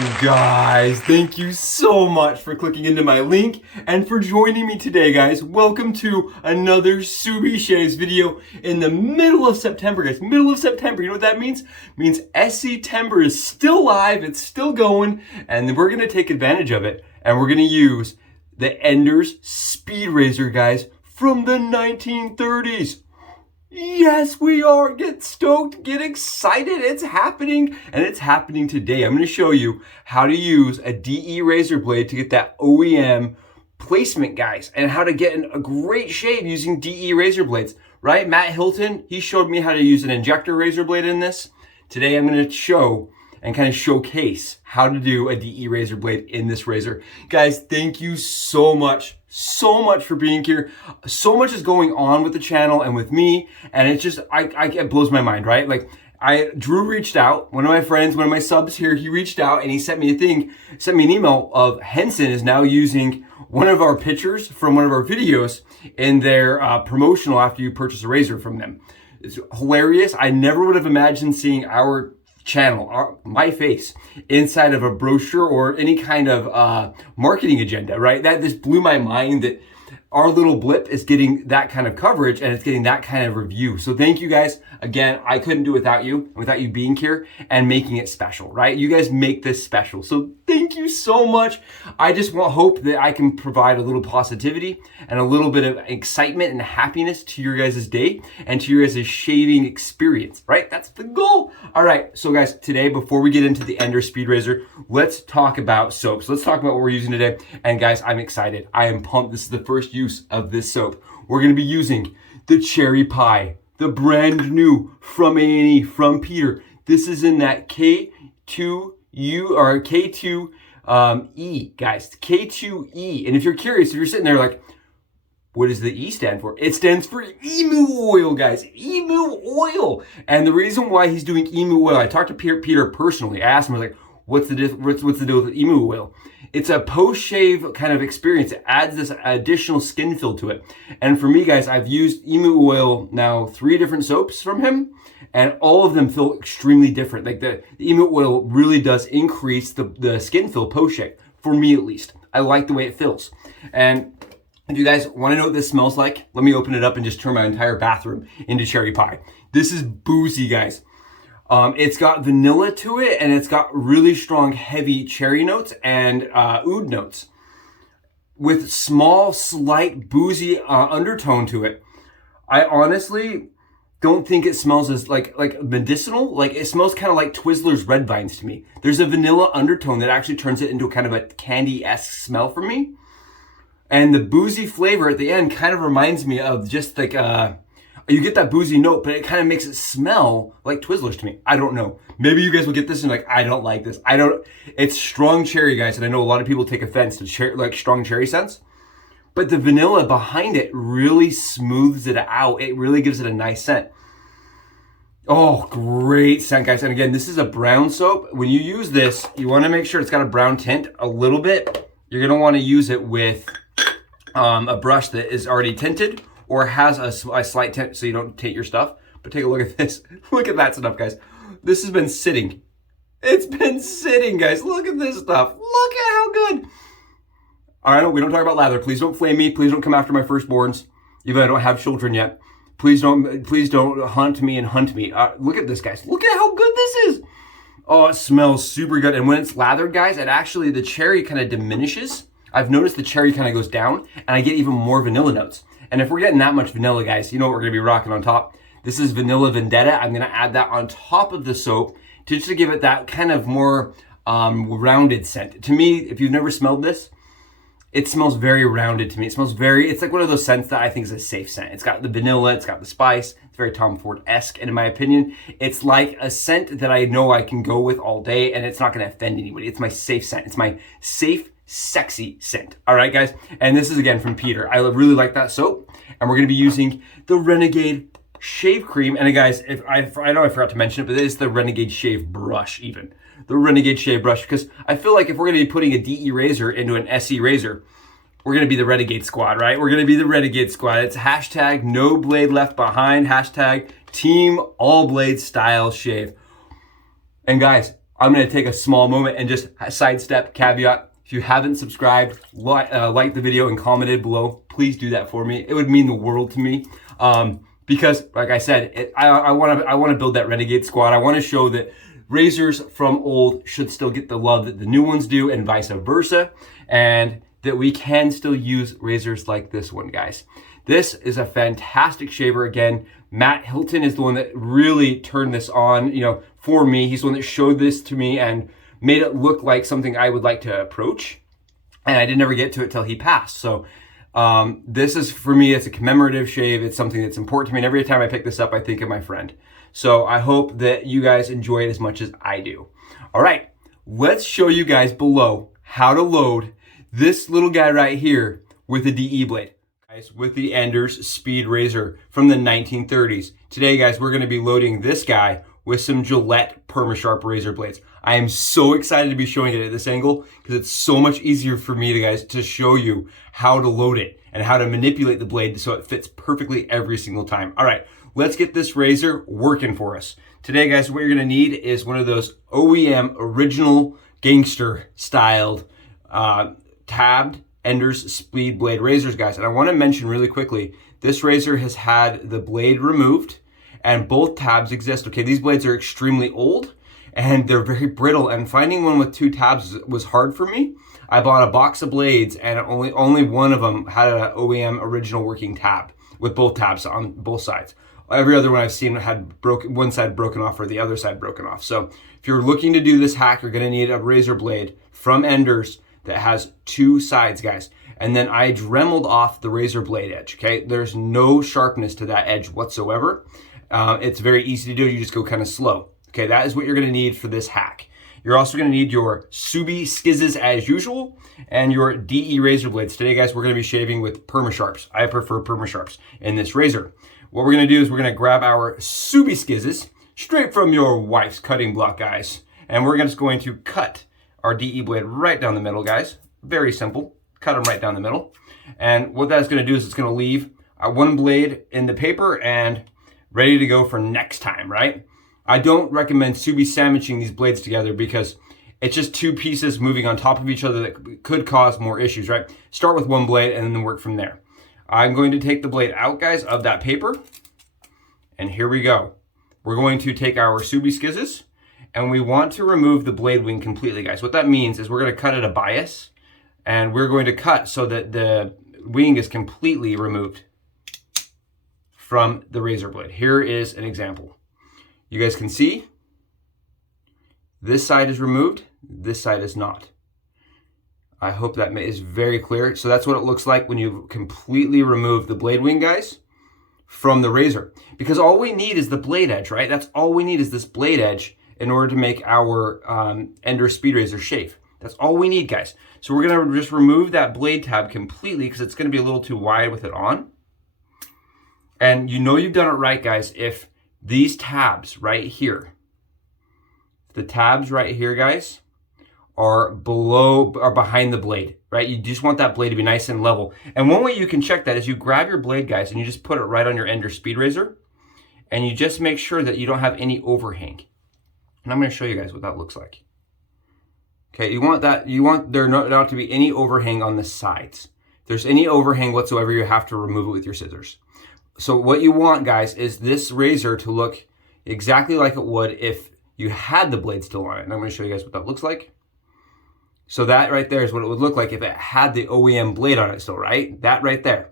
you guys. Thank you so much for clicking into my link and for joining me today, guys. Welcome to another Subi Shaves video in the middle of September, guys. Middle of September. You know what that means? It means SC-Tember is still live. It's still going, and we're going to take advantage of it. And we're going to use the Ender's Speed Razor, guys, from the 1930s. Yes, we are. Get stoked, get excited. It's happening, and it's happening today. I'm going to show you how to use a DE razor blade to get that OEM placement, guys, and how to get in a great shave using DE razor blades, right? Matt Hilton, he showed me how to use an injector razor blade in this. Today, I'm going to show and kind of showcase how to do a DE razor blade in this razor. Guys, thank you so much for being here. So much is going on with the channel and with me, and it's just, it blows my mind, right? Like, Drew reached out, one of my friends, one of my subs here, he reached out and he sent me an email of Henson is now using one of our pictures from one of our videos in their promotional after you purchase a razor from them. It's hilarious. I never would have imagined seeing our channel, my face, inside of a brochure or any kind of marketing agenda, right? That just blew my mind that our little blip is getting that kind of coverage and it's getting that kind of review. So thank you guys. Again, I couldn't do it without you being here and making it special, right? You guys make this special. So thank you so much. I just hope that I can provide a little positivity and a little bit of excitement and happiness to your guys' day and to your guys' shaving experience, right? That's the goal. All right. So guys, today, before we get into the Ender Speed Razor, let's talk about soaps. Let's talk about what we're using today. And guys, I'm excited. I am pumped. This is the first use of this soap. We're going to be using the Cherry Pie, the brand new from A&E, from Peter. This is in that K2U or K2E, guys, K2E. And if you're curious, if you're sitting there like, what does the E stand for? It stands for emu oil, guys. Emu oil. And the reason why he's doing emu oil, I talked to Peter personally. I asked him, I was like, what's the deal with emu oil? It's a post-shave kind of experience. It adds this additional skin feel to it. And for me, guys, I've used emu oil now 3 different soaps from him, and all of them feel extremely different. Like the emu oil really does increase the skin feel post-shave, for me at least. I like the way it feels. And if you guys want to know what this smells like, let me open it up and just turn my entire bathroom into Cherry Pie. This is boozy, guys. It's got vanilla to it, and it's got really strong, heavy cherry notes and oude notes with small, slight, boozy undertone to it. I honestly don't think it smells as like medicinal. Like, it smells kind of like Twizzlers Red Vines to me. There's a vanilla undertone that actually turns it into kind of a candy-esque smell for me. And the boozy flavor at the end kind of reminds me of just like you get that boozy note, but it kind of makes it smell like Twizzlers to me. I don't know. Maybe you guys will get this and like, I don't like this. It's strong cherry, guys. And I know a lot of people take offense to like strong cherry scents, but the vanilla behind it really smooths it out. It really gives it a nice scent. Oh, great scent, guys. And again, this is a brown soap. When you use this, you want to make sure it's got a brown tint a little bit. You're going to want to use it with a brush that is already tinted or has a slight tint so you don't taint your stuff. But take a look at this. Look at that stuff, guys. This has been sitting. It's been sitting, guys. Look at this stuff. Look at how good. All right, we don't talk about lather. Please don't flame me. Please don't come after my firstborns, even though I don't have children yet. Please don't hunt me and hunt me. Look at this, guys. Look at how good this is. Oh, it smells super good. And when it's lathered, guys, it actually, the cherry kind of diminishes. I've noticed the cherry kind of goes down, and I get even more vanilla notes. And if we're getting that much vanilla, guys, you know what we're going to be rocking on top. This is vanilla Vendetta. I'm going to add that on top of the soap just to give it that kind of more rounded scent. To me, if you've never smelled this, it smells very rounded to me. It smells it's like one of those scents that I think is a safe scent. It's got the vanilla, it's got the spice. It's very Tom Ford-esque, and in my opinion, it's like a scent that I know I can go with all day, and it's not going to offend anybody. It's my safe scent. It's my safe, sexy scent. All right, guys. And this is, again, from Peter. I really like that soap, and we're going to be using the Renegade Shave Cream. And guys, I know I forgot to mention it, but it is the Renegade Shave Brush even. The Renegade Shave Brush, because I feel like if we're going to be putting a DE razor into an SE razor, we're going to be the Renegade Squad, right? We're going to be the Renegade Squad. It's hashtag no blade left behind, hashtag team all blade style shave. And guys, I'm gonna take a small moment and just sidestep, caveat. If you haven't subscribed, like the video and commented below, please do that for me. It would mean the world to me. Because like I said, I wanna build that Renegade squad. I wanna show that razors from old should still get the love that the new ones do and vice versa. And that we can still use razors like this one, guys. This is a fantastic shaver. Again, Matt Hilton is the one that really turned this on, for me. He's the one that showed this to me and made it look like something I would like to approach. And I didn't ever get to it till he passed. So this is, for me, it's a commemorative shave. It's something that's important to me. And every time I pick this up, I think of my friend. So I hope that you guys enjoy it as much as I do. All right, let's show you guys below how to load this little guy right here with a DE blade. Guys, with the Ender's Speed Razor from the 1930s. Today, guys, we're gonna be loading this guy with some Gillette Permasharp razor blades. I am so excited to be showing it at this angle because it's so much easier for me to show you how to load it and how to manipulate the blade so it fits perfectly every single time. All right, let's get this razor working for us. Today, guys, what you're gonna need is one of those OEM original gangster styled tabbed Ender's Speed Blade razors, guys. And I want to mention really quickly, this razor has had the blade removed and both tabs exist. Okay, these blades are extremely old and they're very brittle, and finding one with two tabs was hard for me. I bought a box of blades and only one of them had an OEM original working tab with both tabs on both sides. Every other one I've seen had one side broken off or the other side broken off. So if you're looking to do this hack, you're gonna need a razor blade from Ender's that has two sides, guys. And then I dremeled off the razor blade edge, okay? There's no sharpness to that edge whatsoever. It's very easy to do. You just go kind of slow. Okay, that is what you're gonna need for this hack. You're also gonna need your Subi skizzes as usual and your DE razor blades. Today, guys, we're gonna be shaving with Permasharps. I prefer Permasharps in this razor. What we're gonna do is we're gonna grab our Subi skizzes straight from your wife's cutting block, guys. And we're just going to cut our DE blade right down the middle, guys. Very simple. Cut them right down the middle. And what that's gonna do is it's gonna leave one blade in the paper and ready to go for next time, right? I don't recommend Subi sandwiching these blades together because it's just two pieces moving on top of each other that could cause more issues, right? Start with one blade and then work from there. I'm going to take the blade out, guys, of that paper. And here we go. We're going to take our Subi skizzes and we want to remove the blade wing completely, guys. What that means is we're gonna cut at a bias and we're going to cut so that the wing is completely removed from the razor blade. Here is an example. You guys can see this side is removed, this side is not. I hope that is very clear. So that's what it looks like when you completely remove the blade wing, guys, from the razor. Because all we need is the blade edge, right? That's all we need is this blade edge in order to make our Ender Speed Razor shave. That's all we need, guys. So we're gonna just remove that blade tab completely because it's gonna be a little too wide with it on. And you know you've done it right, guys, if these tabs right here, the tabs right here, guys, are behind the blade, right? You just want that blade to be nice and level. And one way you can check that is you grab your blade, guys, and you just put it right on your Ender Speed Razor, and you just make sure that you don't have any overhang. And I'm gonna show you guys what that looks like. Okay, you want there not to be any overhang on the sides. If there's any overhang whatsoever, you have to remove it with your scissors. So what you want, guys, is this razor to look exactly like it would if you had the blade still on it. And I'm gonna show you guys what that looks like. So that right there is what it would look like if it had the OEM blade on it still, right? That right there.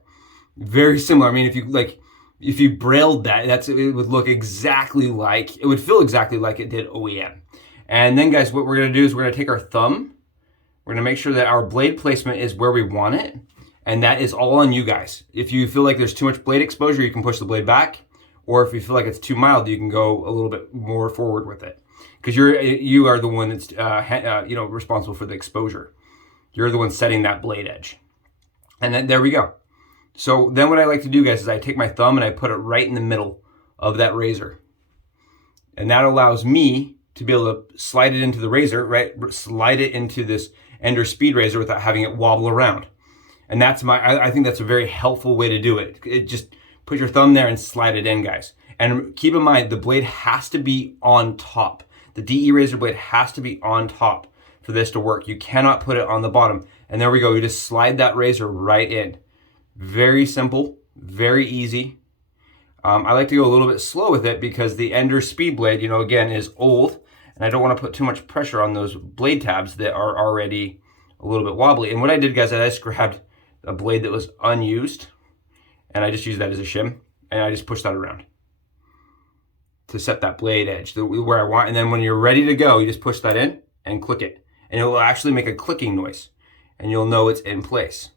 Very similar. I mean, if you brailled that, it would look exactly like, it would feel exactly like it did OEM. And then, guys, what we're gonna do is we're gonna take our thumb, we're gonna make sure that our blade placement is where we want it, and that is all on you guys. If you feel like there's too much blade exposure, you can push the blade back, or if you feel like it's too mild, you can go a little bit more forward with it. Because you are the one that's responsible for the exposure. You're the one setting that blade edge. And then there we go. So then what I like to do, guys, is I take my thumb and I put it right in the middle of that razor. And that allows me to be able to slide it into the razor, right? Slide it into this Ender Speed Razor without having it wobble around. And that's I think that's a very helpful way to do it. It just put your thumb there and slide it in, guys. And keep in mind, the blade has to be on top. The DE razor blade has to be on top for this to work. You cannot put it on the bottom. And there we go. You just slide that razor right in. Very simple, very easy. I like to go a little bit slow with it because the Ender speed blade, you know, again, is old, and I don't want to put too much pressure on those blade tabs that are already a little bit wobbly. And what I did, guys, I just grabbed a blade that was unused, and I just used that as a shim, and I just pushed that around to set that blade edge where I want. And then when you're ready to go, you just push that in and click it, and it will actually make a clicking noise, and you'll know it's in place.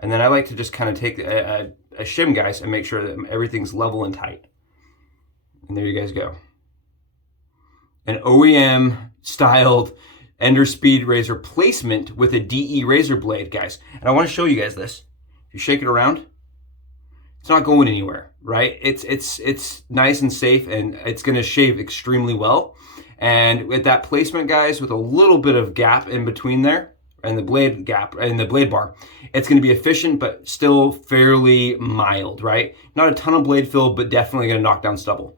And then I like to just kind of take a shim, guys, and make sure that everything's level and tight. And there you guys go. An OEM styled Ender speed razor placement with a DE razor blade, guys. And I want to show you guys this. If you shake it around, it's not going anywhere, right? It's nice and safe, and it's going to shave extremely well. And with that placement, guys, with a little bit of gap in between there, and the blade gap and the blade bar, it's going to be efficient but still fairly mild, right? Not a ton of blade fill, but definitely going to knock down stubble.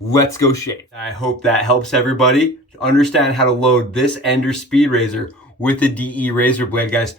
Let's go shave. I hope that helps everybody understand how to load this Ender speed razor with the DE razor blade, guys.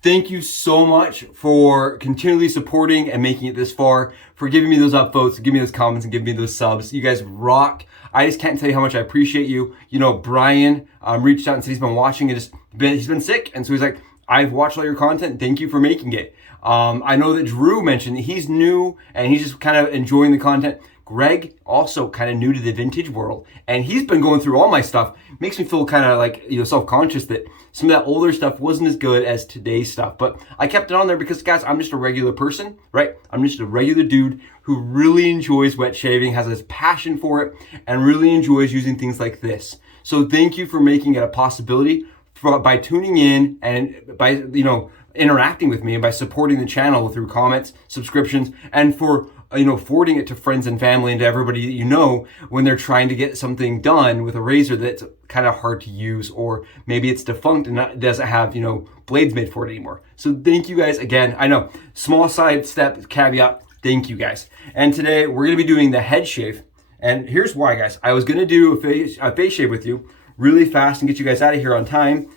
Thank you so much for continually supporting and making it this far, for giving me those upvotes, giving me those comments, and giving me those subs. You guys rock. I just can't tell you how much I appreciate you. You know, Brian reached out and said he's been watching it. He's been sick, and so he's like, I've watched all your content. Thank you for making it. I know that Drew mentioned he's new and he's just kind of enjoying the content. Greg, also kind of new to the vintage world, and he's been going through all my stuff. Makes me feel kind of like, you know, self-conscious that some of that older stuff wasn't as good as today's stuff. But I kept it on there because, guys, I'm just a regular person, right? I'm just a regular dude who really enjoys wet shaving, has a passion for it, and really enjoys using things like this. So thank you for making it a possibility by tuning in and by, you know, interacting with me and by supporting the channel through comments, subscriptions, and for, you know, forwarding it to friends and family and to everybody that you know when they're trying to get something done with a razor that's kind of hard to use, or maybe it's defunct and doesn't have, you know, blades made for it anymore. So thank you guys again. I know, small side step caveat, thank you guys. And today we're going to be doing the head shave. And here's why, guys. I was going to do a face shave with you really fast and get you guys out of here on time.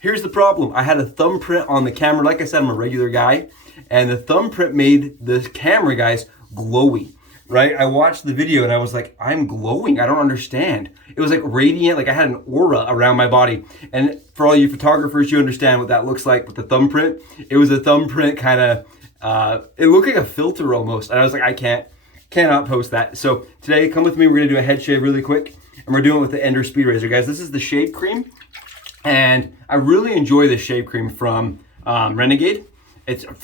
Here's the problem. I had a thumbprint on the camera. Like I said, I'm a regular guy, and the thumbprint made the camera, guys, glowy, right? I watched the video and I was like, I'm glowing. I don't understand. It was like radiant, like I had an aura around my body. And for all you photographers, you understand what that looks like with the thumbprint. It was a thumbprint kind of, it looked like a filter almost. And I was like, I cannot post that. So today, come with me. We're going to do a head shave really quick, and we're doing it with the Ender Speed Razor, guys. This is the shave cream, and I really enjoy this shave cream from Renegade.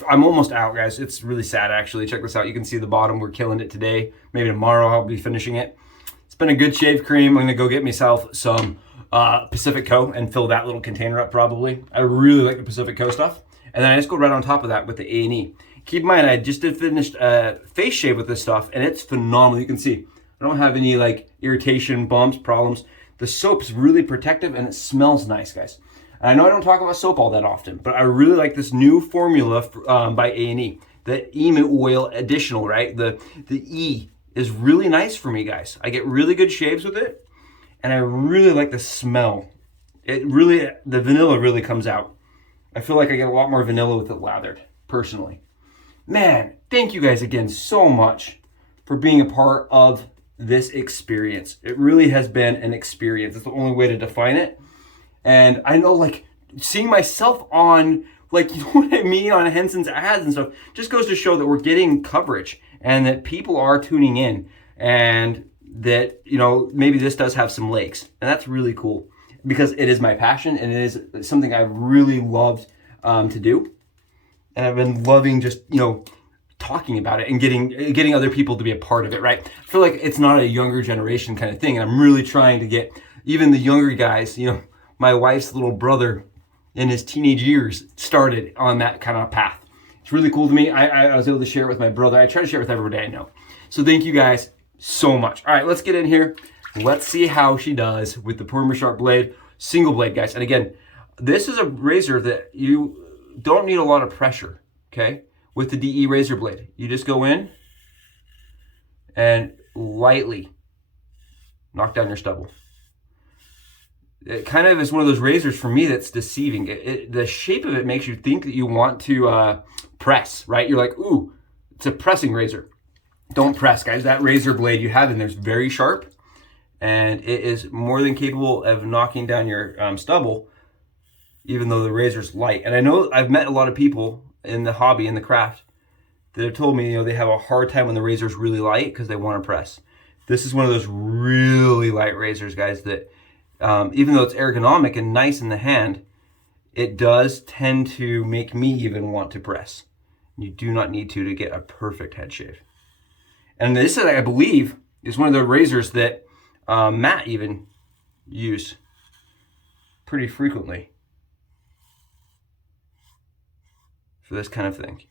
I'm almost out, guys. It's really sad, actually. Check this out. You can see the bottom. We're killing it today. Maybe tomorrow I'll be finishing it. It's been a good shave cream. I'm going to go get myself some Pacific Co. and fill that little container up probably. I really like the Pacific Co. stuff. And then I just go right on top of that with the A&E. Keep in mind, I just did finished face shave with this stuff, and it's phenomenal. You can see I don't have any like irritation, bumps, problems. The soap's really protective, and it smells nice, guys. And I know I don't talk about soap all that often, but I really like this new formula by A&E, the emu oil additional, right? The E is really nice for me, guys. I get really good shaves with it, and I really like the smell. It really, the vanilla really comes out. I feel like I get a lot more vanilla with it lathered, personally. Man, thank you guys again so much for being a part of this experience. It really has been an experience. It's the only way to define it. And I know, like, seeing myself on, like, you know what I mean, on Henson's ads and stuff, just goes to show that we're getting coverage and that people are tuning in, and that, you know, maybe this does have some legs. And that's really cool because it is my passion, and it is something I really loved to do. And I've been loving just, you know, talking about it and getting other people to be a part of it, right? I feel like it's not a younger generation kind of thing. And I'm really trying to get even the younger guys, you know, my wife's little brother in his teenage years started on that kind of path. It's really cool to me. I was able to share it with my brother. I try to share it with everybody I know. So thank you guys so much. All right, let's get in here. Let's see how she does with the Permasharp blade, single blade, guys. And again, this is a razor that you don't need a lot of pressure, okay? With the DE razor blade, you just go in and lightly knock down your stubble. it kind of is one of those razors for me that's deceiving. The shape of it makes you think that you want to press, right? You're like, ooh, it's a pressing razor. Don't press, guys. That razor blade you have in there is very sharp, and it is more than capable of knocking down your stubble, even though the razor's light. And I know I've met a lot of people in the hobby, in the craft, that have told me, you know, they have a hard time when the razor's really light because they want to press. This is one of those really light razors, guys, that even though it's ergonomic and nice in the hand, it does tend to make me even want to press. You do not need to get a perfect head shave. And this, I believe, is one of the razors that Matt even used pretty frequently for this kind of thing.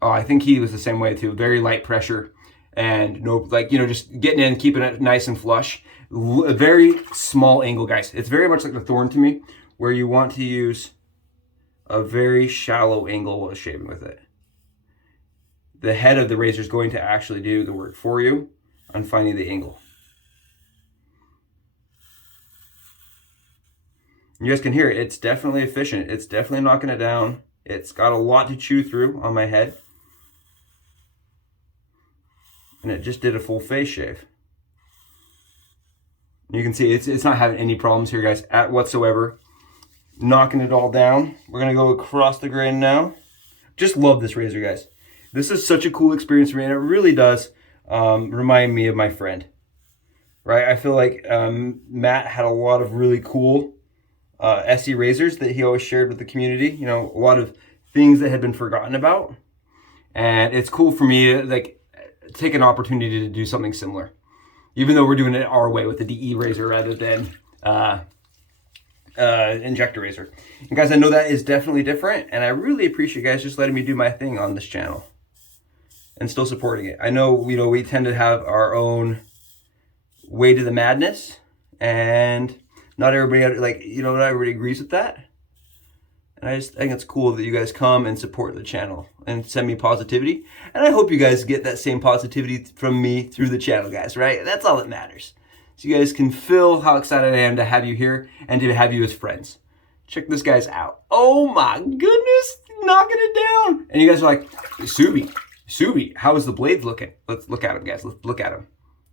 Oh, I think he was the same way too. Very light pressure and no, like, you know, just getting in, keeping it nice and flush. A very small angle, guys. It's very much like the Thorn to me, where you want to use a very shallow angle while shaving with it. The head of the razor is going to actually do the work for you on finding the angle. You guys can hear it. It's definitely efficient. It's definitely knocking it down. It's got a lot to chew through on my head. And it just did a full face shave. You can see it's not having any problems here, guys, whatsoever. Knocking it all down. We're going to go across the grain now. Just love this razor, guys. This is such a cool experience for me, and it really does remind me of my friend, right? I feel like Matt had a lot of really cool SE razors that he always shared with the community. You know, a lot of things that had been forgotten about, and it's cool for me to like take an opportunity to do something similar, even though we're doing it our way with the DE razor rather than injector razor. And guys, I know that is definitely different, and I really appreciate you guys just letting me do my thing on this channel and still supporting it. I know, you know, we tend to have our own way to the madness, and not everybody, like, you know, not everybody agrees with that. And I just think it's cool that you guys come and support the channel and send me positivity. And I hope you guys get that same positivity from me through the channel, guys, right? That's all that matters. So you guys can feel how excited I am to have you here and to have you as friends. Check this guy's out. Oh my goodness, knocking it down. And you guys are like, Subi, how is the blades looking? Let's look at him, guys. Let's look at him.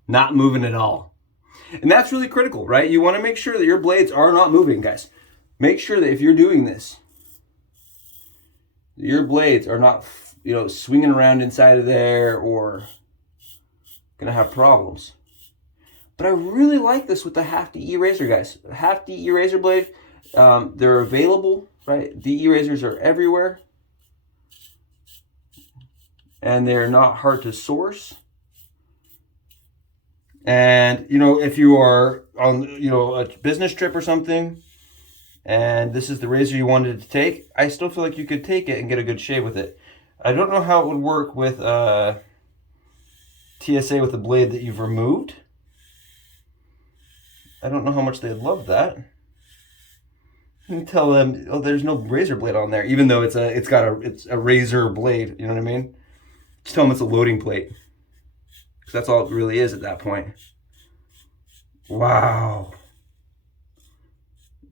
Not moving at all. And that's really critical, right? You want to make sure that your blades are not moving, guys. Make sure that if you're doing this, your blades are not, you know, swinging around inside of there or gonna have problems. But I really like this with the half DE razor, guys. Half DE razor blade, they're available, right? DE razors are everywhere, and they're not hard to source. And, you know, if you are on, you know, a business trip or something, and this is the razor you wanted to take, I still feel like you could take it and get a good shave with it. I don't know how it would work with TSA with the blade that you've removed. I don't know how much they'd love that. You can tell them, oh, there's no razor blade on there, even though it's a razor blade. You know what I mean? Just tell them it's a loading plate, because that's all it really is at that point. Wow.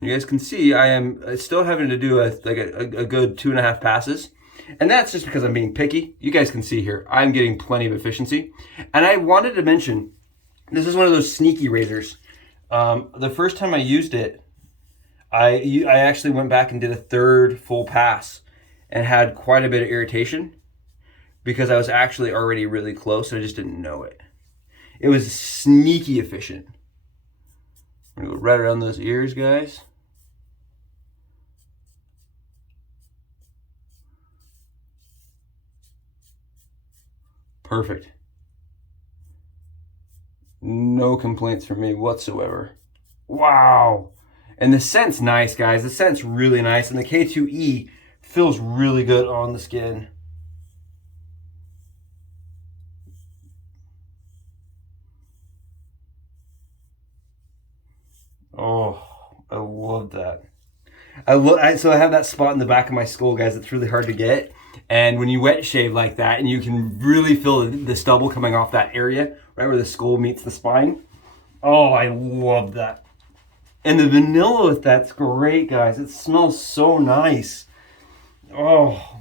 You guys can see I am still having to do a good 2.5 passes. And that's just because I'm being picky. You guys can see here, I'm getting plenty of efficiency. And I wanted to mention, this is one of those sneaky razors. The first time I used it, I actually went back and did a third full pass and had quite a bit of irritation because I was actually already really close and I just didn't know it. It was sneaky efficient. I'm gonna go right around those ears, guys. Perfect. No complaints from me whatsoever. Wow. And the scent's nice, guys. The scent's really nice. And the K2E feels really good on the skin. Oh, I love that. So I have that spot in the back of my skull, guys. It's really hard to get. And when you wet shave like that, and you can really feel the stubble coming off that area, right where the skull meets the spine, Oh, I love that. And the vanilla with that's great, guys. It smells so nice. Oh,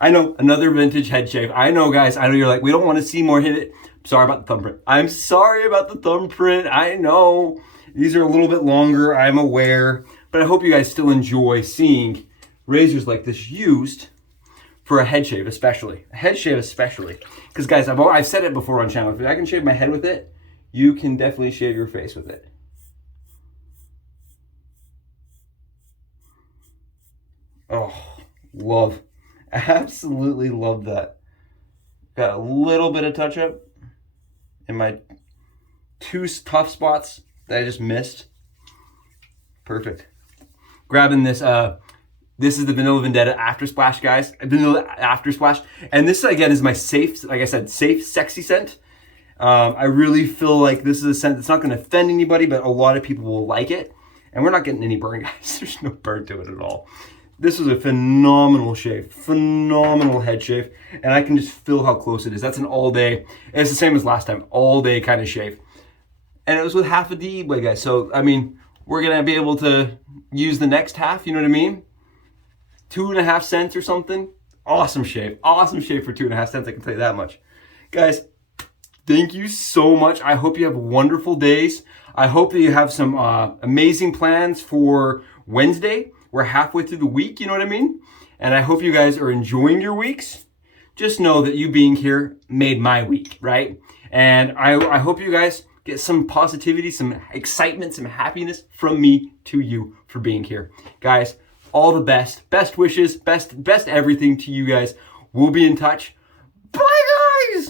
I know, another vintage head shave. I know, guys. I know you're like, we don't want to see more hit it. Sorry about the thumbprint. I'm sorry about the thumbprint. I know these are a little bit longer. I'm aware, but I hope you guys still enjoy seeing razors like this used for a head shave, especially a head shave, especially because, guys, I've said it before on channel. If I can shave my head with it, you can definitely shave your face with it. Oh, love, absolutely love that. Got a little bit of touch up in my two tough spots that I just missed. Perfect. Grabbing this, this is the Vanilla Vendetta After Splash, guys. Vanilla After Splash. And this, again, is my safe, like I said, safe, sexy scent. I really feel like this is a scent that's not going to offend anybody, but a lot of people will like it. And we're not getting any burn, guys. There's no burn to it at all. This was a phenomenal shave, phenomenal head shave, and I can just feel how close it is. That's an all day. It's the same as last time, all day kind of shave. And it was with half a DE blade, guys. So, I mean, we're going to be able to use the next half, you know what I mean? 2.5 cents or something. Awesome shave for 2.5 cents, I can tell you that much. Guys, thank you so much. I hope you have wonderful days. I hope that you have some amazing plans for Wednesday. We're halfway through the week, you know what I mean? And I hope you guys are enjoying your weeks. Just know that you being here made my week, right? And I hope you guys get some positivity, some excitement, some happiness from me to you for being here. Guys, all the best. Best wishes, best everything to you guys. We'll be in touch. Bye, guys!